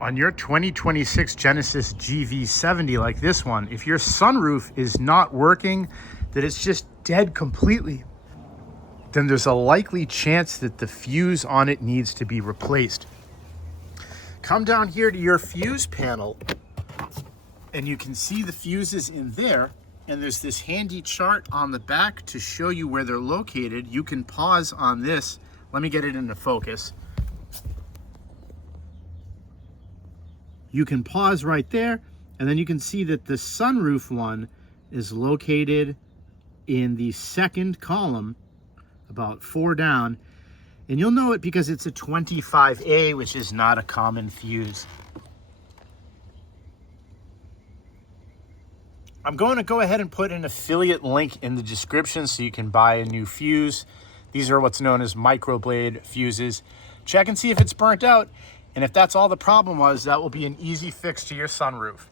On your 2026 Genesis GV70 like this one, if your sunroof is not working, that it's just dead completely, then there's a likely chance that the fuse on it needs to be replaced. Come down here to your fuse panel and you can see the fuses in there, and there's this handy chart on the back to show you where they're located. You can pause on this. Let me get it into focus. You can pause right there, and then you can see that the sunroof one is located in the second column, about 4 down. And you'll know it because it's a 25A, which is not a common fuse. I'm going to go ahead and put an affiliate link in the description so you can buy a new fuse. These are what's known as microblade fuses. Check and see if it's burnt out. And if that's all the problem was, that will be an easy fix to your sunroof.